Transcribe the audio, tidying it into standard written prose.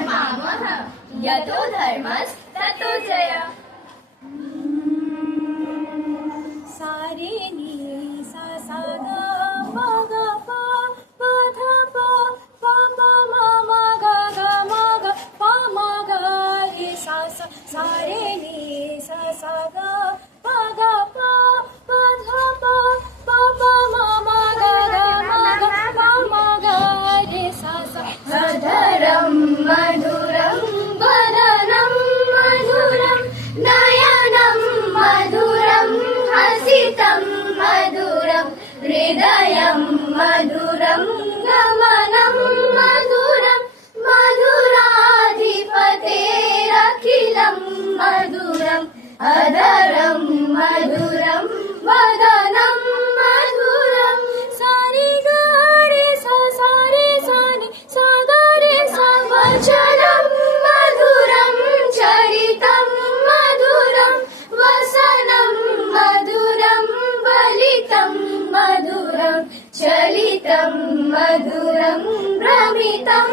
धर्मामः यतो धर्मस्ततो जयः। सारे नी सा सा गा मा गा पा मा धा पा पा पा मा मा गा गा मा गा पा मा गा रे सा सा सारे नी सा सा गा पा गा पा मा धा पा पा पा मा मा गा गा मा गा पा मा गा रे सा सा अधरं मधुरं वदनं मधुरं नयनं मधुरं हसितं मधुरं हृदयं मधुरं गमनं मधुरं मधुराधिपतेरखिलं मधुरम् अधरं मधुरं वदनं मधुरं। सारे गा रे सा सा रे सा नि सा गा रे सा वचनं मधुरं चरितं मधुरं वसनं मधुरं वलितं मधुरं चलितं मधुरं भ्रमितं